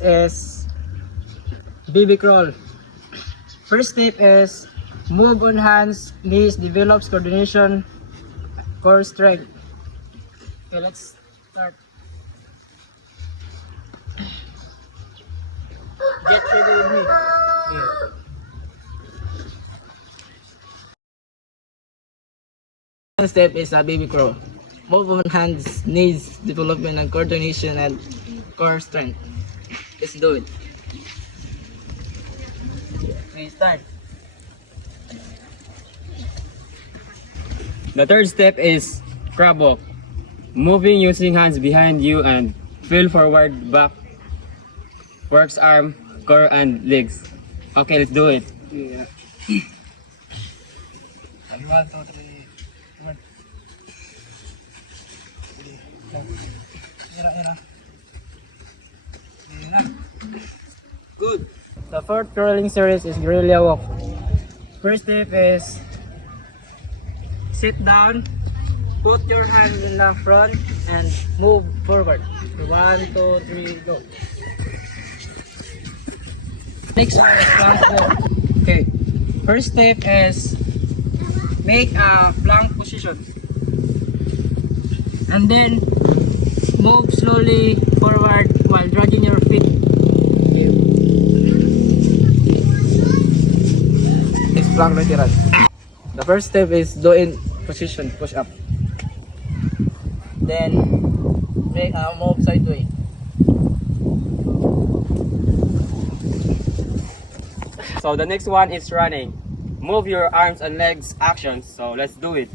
exercise is baby crawl. First step is move on hands, knees, develops coordination, core strength. Okay, let's start. Get ready with me. Okay. One step is a baby crawl. Move on hands, knees, development and coordination and core strength. Let's do it. Okay, start. The third step is crab walk. Moving using hands behind you and feel forward, back, works arm, core, and legs. Okay, let's do it. Yeah. 1, 2, 3. Good. The fourth crawling series is guerrilla walk. First step is sit down, put your hands in the front and move forward. 1, 2, 3, go. Next one is plank walk. Okay. First step is make a plank position. And then move slowly forward while dragging your feet. Okay. It's plank lateral. The first step is do in position, push up. Then make a move sideways. So the next one is running. Move your arms and legs actions. So let's do it.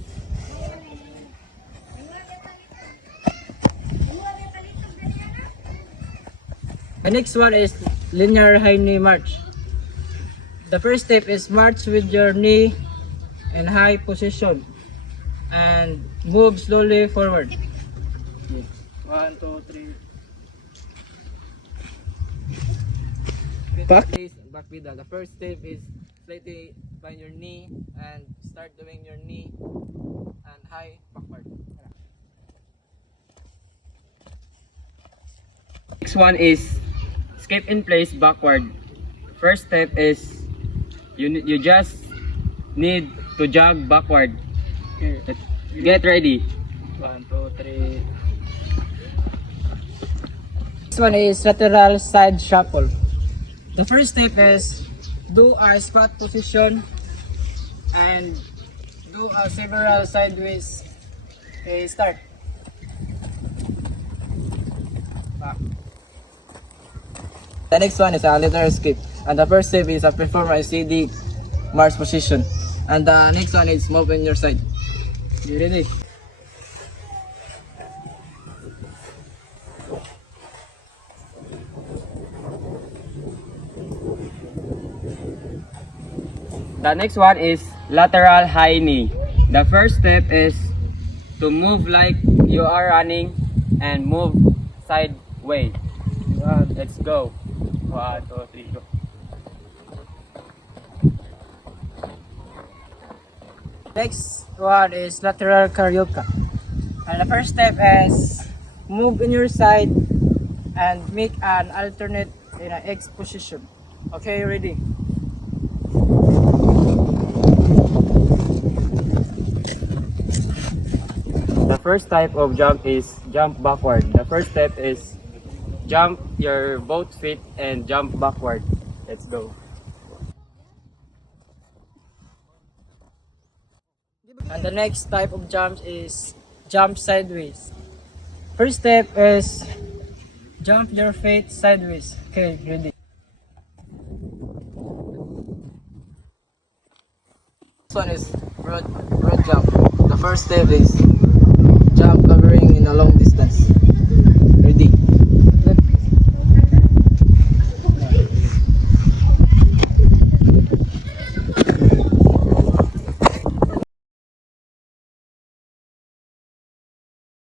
The next one is linear high knee march. The first step is march with your knee in high position and move slowly forward. 1, 2, 3. Back pedal. The first step is slightly bend your knee and start doing your knee and high backward. Next one is skip in place backward. First step is you just need to jog backward. Here. Get ready. 1, 2, 3. This one is lateral side shuffle. The first step is do a squat position and do a several sideways. Okay, start. Back. The next one is a lateral skip. And the first step is a perform a CD march position. And the next one is move on your side. You ready? The next one is lateral high knee. The first step is to move like you are running and move sideways. Let's go. 1, 2, 3, go. Next one is lateral carioca. And the first step is move in your side and make an alternate in an X position. Okay, ready? The first type of jump is jump backward. The first step is jump your both feet and jump backward. Let's go. And the next type of jump is jump sideways. First step is jump your feet sideways. Okay, ready? This one is broad jump. The first step is jump covering in a long distance.